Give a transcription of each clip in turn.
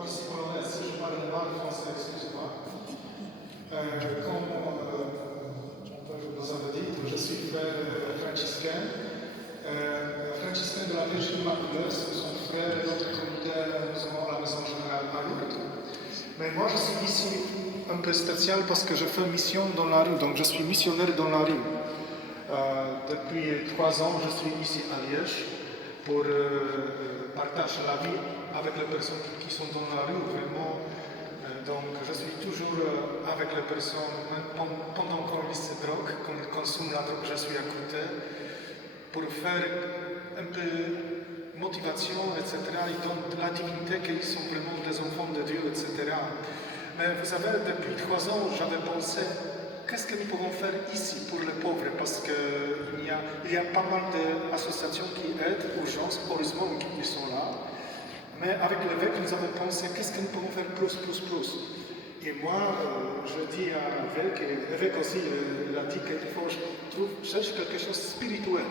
Merci Polonaise, si je parle mal français, excusez-moi. Comme vous avez dit, je suis frère franciscain. Franciscain de la Vierge Immaculée, c'est son frère et notre communauté, nous avons la maison générale à Lourdes. Mais moi, je suis ici un peu spécial parce que je fais mission dans la rue, donc je suis missionnaire dans la rue. Depuis 3 ans, je suis ici à Liège pour partager la vie avec les personnes qui sont dans la rue, vraiment. Donc, je suis toujours avec les personnes, même pendant qu'ils se droguent, quand ils consomment la drogue, je suis à côté, pour faire un peu motivation, etc. Ils donnent de la dignité qu'ils sont vraiment des enfants de Dieu, etc. Mais vous savez, depuis 3 ans, j'avais pensé, qu'est-ce que nous pouvons faire ici pour les pauvres? Parce qu'il y a pas mal d'associations qui aident, urgence, heureusement qu'ils sont là. Mais avec l'évêque, nous avons pensé, qu'est-ce que nous pouvons faire plus? Et moi, je dis à l'évêque, et l'évêque aussi, il a dit qu'il faut chercher quelque chose de spirituel.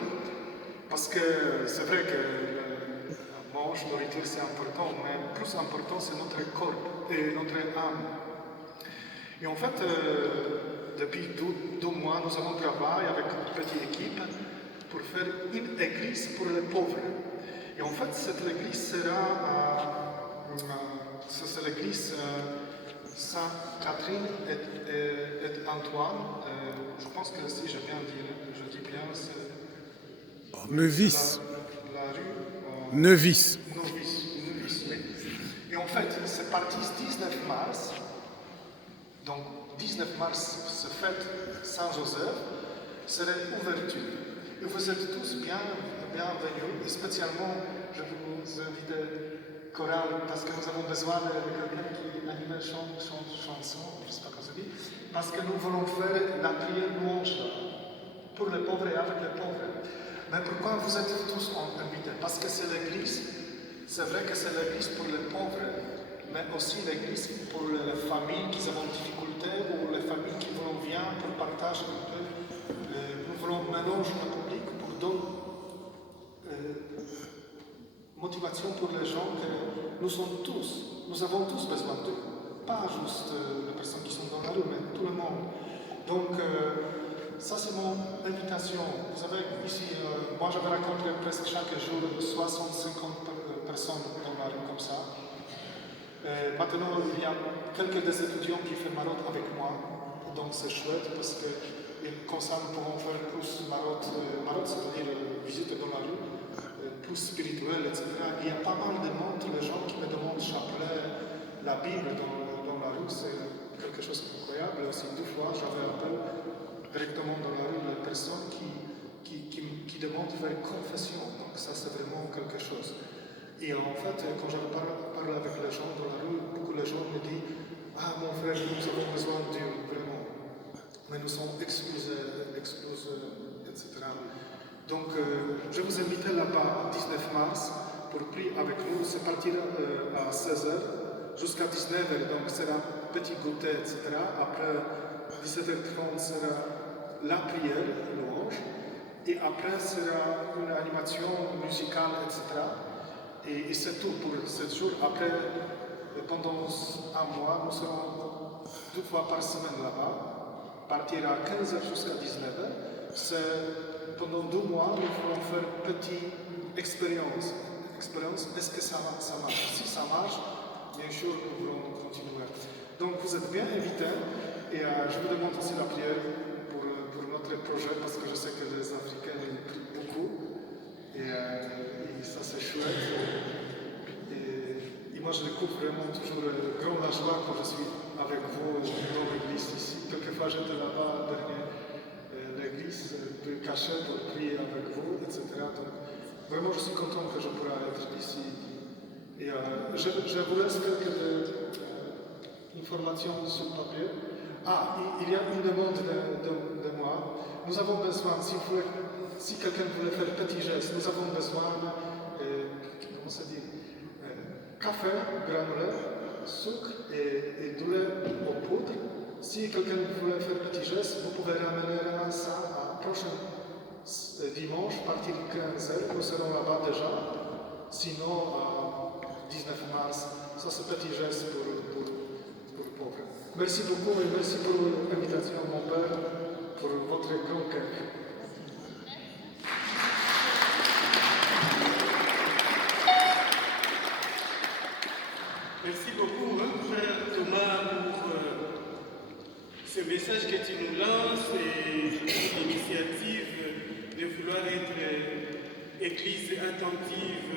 Parce que c'est vrai que manger, nourriture, c'est important, mais plus important, c'est notre corps et notre âme. Et en fait, depuis 2 mois, nous avons travaillé avec une petite équipe pour faire une église pour les pauvres. Et en fait, cette église sera c'est l'église Sainte-Catherine et Antoine. Je pense que si je dis bien, c'est Nevis. la rue Nevis. Nevis, oui. Et en fait, c'est parti 19 mars. Donc, 19 mars, ce fête Saint-Joseph serait ouverture. Et vous êtes tous bienvenus, et spécialement, je vous invite chorale, parce que nous avons besoin de quelqu'un qui anime une chanson, je ne sais pas comment ça dit, parce que nous voulons faire la prière louange pour les pauvres et avec les pauvres. Mais pourquoi vous êtes tous invités? Parce que c'est l'église, c'est vrai que c'est l'église pour les pauvres, mais aussi l'église pour les familles qui ont des difficultés ou les familles qui veulent bien pour partager un peu. Nous voulons mélanger le public pour donner motivation pour les gens que nous avons tous besoin d'eux. Pas juste les personnes qui sont dans la rue, mais tout le monde. Donc, ça c'est mon invitation. Vous savez, ici, moi j'avais rencontré presque chaque jour 60-50 personnes dans la rue comme ça. Maintenant, il y a quelques des étudiants qui font marotte avec moi, donc c'est chouette parce que comme ça nous pourrons faire plus marotte, c'est-à-dire visite dans la rue, plus spirituelle, etc. Il y a pas mal de monde, les gens qui me demandent chapelet, la Bible dans la rue, c'est quelque chose d'incroyable. Aussi 2 fois, j'avais appelé directement dans la rue les personnes qui demandent de faire confession, donc ça c'est vraiment quelque chose. Et en fait, quand j'avais parlé avec les gens dans la rue, beaucoup de gens me disent « Ah, mon frère, nous avons besoin de Dieu, vraiment. Mais nous sommes exclusés, etc. » Donc, je vous invite là-bas, 19 mars, pour prier avec nous. C'est partir à 16h jusqu'à 19h, donc c'est un petit goûter, etc. Après, 17h30 sera la prière, louange. Et après, sera une animation musicale, etc. Et c'est tout pour 7 jours. Après, pendant 1 mois, nous serons 2 fois par semaine là-bas, partir à 15h jusqu'à 19h. Pendant 2 mois, nous allons faire une petite expérience. Est-ce que ça marche? Si ça marche, bien sûr, nous voulons continuer. Donc, vous êtes bien invités. Et je vous demande aussi la prière pour notre projet, parce que je sais que les Africains prient beaucoup. Et ça c'est chouette. Et moi je découvre vraiment toujours grand la joie quand je suis avec vous dans l'église ici. Quelquefois j'étais là-bas derrière l'église, de cachet pour prier avec vous, etc. Donc vraiment je suis content que je pourrai être ici. Et je vous laisse quelques informations sur le papier. Il y a une demande de moi. Nous avons besoin, si quelqu'un voulait faire un petit geste, nous avons besoin, comment ça dit, café granulé, sucre et du lait au poudre. Si quelqu'un voulait faire un petit geste, vous pouvez ramener ça à prochain dimanche, à partir de 15h, nous serons là-bas déjà. Sinon, 19 mars. Ça, c'est un petit geste pour le pauvre. Merci beaucoup et merci pour l'invitation, mon père, pour votre grand cœur. Merci beaucoup, frère Thomas, pour ce message que tu nous lances et l'initiative de vouloir être Église attentive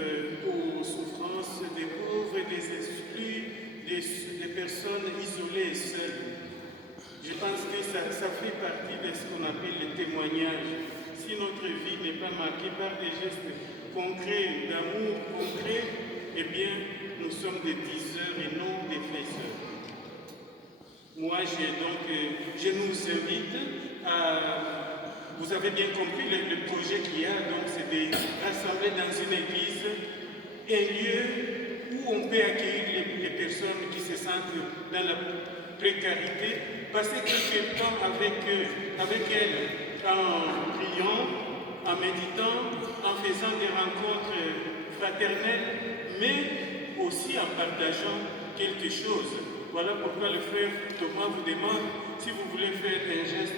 aux souffrances des pauvres, des exclus, des personnes isolées et seules. Je pense que ça fait partie de ce qu'on appelle le témoignage. Si notre vie n'est pas marquée par des gestes concrets, d'amour concret, eh bien, nous sommes des diseurs et non des faiseurs. Moi, je nous invite à... Vous avez bien compris le projet qu'il y a, donc c'est de rassembler dans une église un lieu où on peut accueillir les personnes qui se sentent dans la précarité, passer quelques temps avec elles, en priant, en méditant, en faisant des rencontres fraternelles, mais aussi en partageant quelque chose. Voilà pourquoi le frère Thomas vous demande si vous voulez faire un geste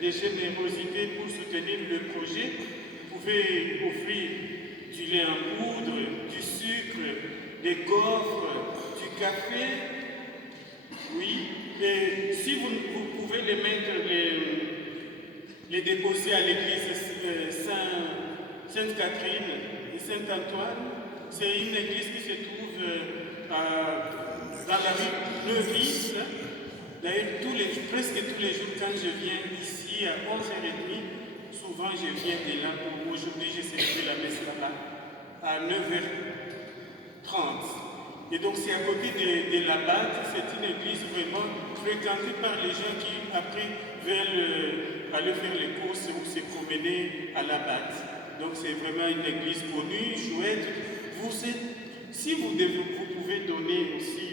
de générosité pour soutenir le projet. Vous pouvez offrir du lait en poudre, du sucre, des gaufres, du café. Oui, et si vous pouvez les mettre, les déposer à l'église Sainte-Catherine et Saint-Antoine, c'est une église qui se trouve dans la rue Neuville. D'ailleurs, presque tous les jours, quand je viens ici à 11h30, souvent je viens de là. Aujourd'hui, j'ai célébré la messe là-bas à 9h30. Et donc, c'est à côté de la Batte. C'est une église vraiment fréquentée par les gens qui, après, veulent aller faire les courses ou se promener à la Batte. Donc, c'est vraiment une église connue, chouette. Si vous pouvez donner aussi,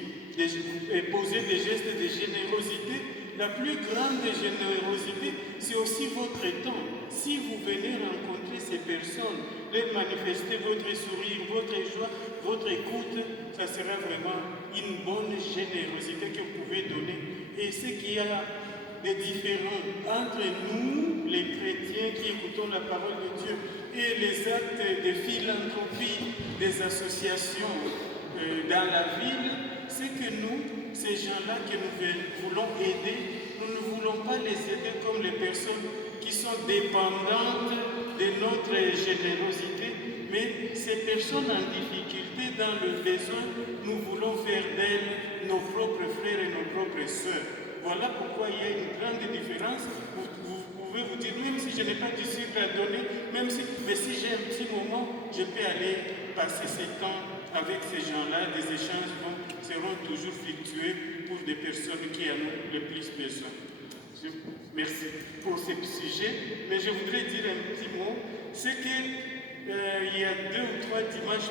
poser des gestes de générosité, la plus grande générosité, c'est aussi votre temps. Si vous venez rencontrer ces personnes, leur manifester votre sourire, votre joie, votre écoute, ça sera vraiment une bonne générosité que vous pouvez donner. Et ce qu'il y a de différent entre nous, les chrétiens qui écoutons la parole de Dieu, et les actes de philanthropie des associations dans la ville, c'est que nous, ces gens-là que nous voulons aider, nous ne voulons pas les aider comme les personnes qui sont dépendantes de notre générosité, mais ces personnes en difficulté, dans le besoin, nous voulons faire d'elles nos propres frères et nos propres sœurs. Voilà pourquoi il y a une grande différence. Vous pouvez vous dire, même si je n'ai pas de sucre à donner, mais si j'ai un petit moment, je peux aller passer ce temps avec ces gens-là. Des échanges seront toujours fructueux pour des personnes qui en ont le plus besoin. Merci pour ce sujet, mais je voudrais dire un petit mot. C'est qu'il y a 2 ou 3 dimanches